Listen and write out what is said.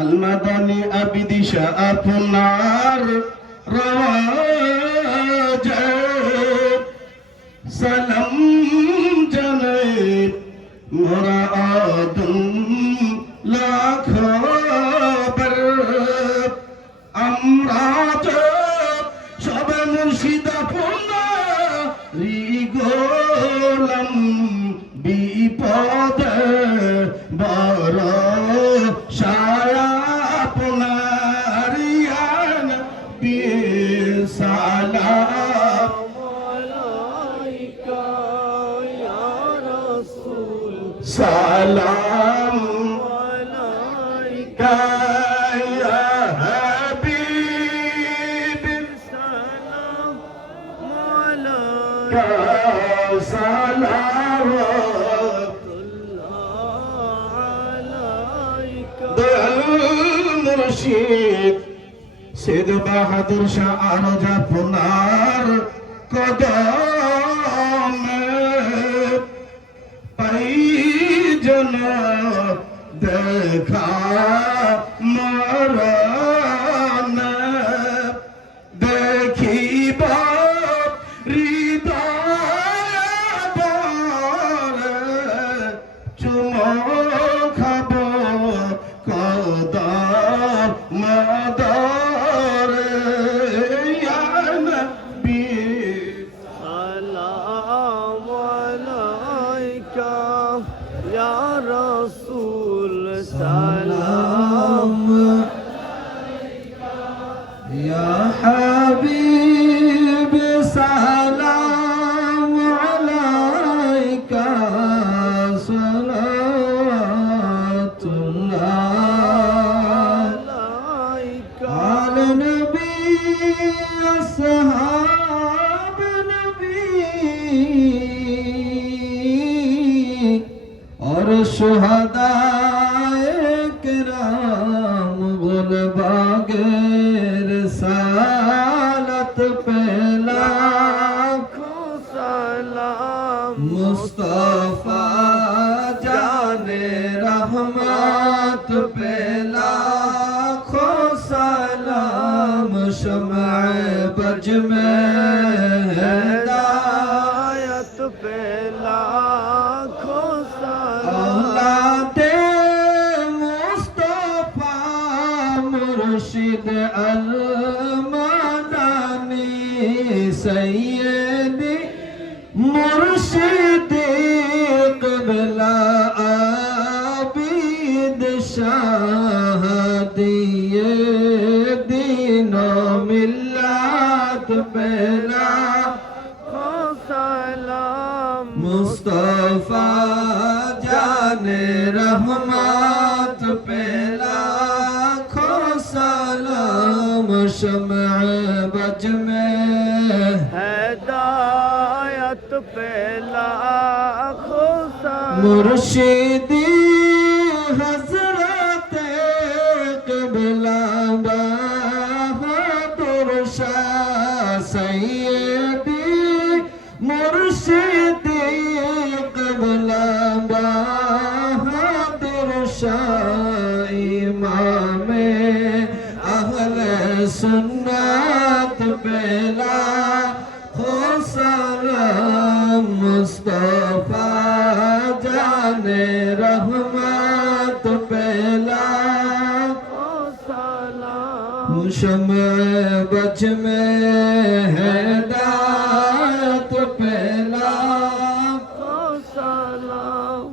আলমাদানি আবিদিশা আপনার রাজা সালাম জানাই মোরা আদম লাখ বার আমরা সবে মুর্শিদ আপনার গোলাম বিপদ বড় সায়া আপনার সালাম আলাইকা ইয়া রাসূল সালাম আলাইকা ইয়া হাবিব সালাম আলাইকা সালাম মুর্শিদ সিদ বাহাদুর শাহ আরজ আপনার কদমে পাইজন দেখা মরণ দেখিব হৃদয় চুমো খাব কদম মদর ইয়া নবী সালাম আলাইকা ইয়া রাসূল সালাম আলাইকা ইয়া হাবিব সালাম আলাইকা असहाब नबी और शुहदाए किराम गुलबागेर सालत पे लाखों सलाम मुस्तफा जाने रहमत पे लाखों सलाम शम्अ बज में हिदायत पे लाखों सलाम औलादे मुस्तफा मुर्शिद अलमदानी सैयदी मुर्शिद क़िबला आबिद शाह दिए दीनो मिल्लत पे लाखों सलाम मुस्तफा जाने रहमत पे लाखों सलाम शम्अ बज में हिदायत पे लाखों सलाम मुर्शिदी हज़रत क़िबला बहादुर शाह सैयदी मुर्शिदी क़िबला बहादुर शाह इमामे अहले सुन्नत पे लाखों सलाम मुस्तफा जाने रहमत पे लाखों सलाम शम्अ बज में हिदायत पे लाखों सलाम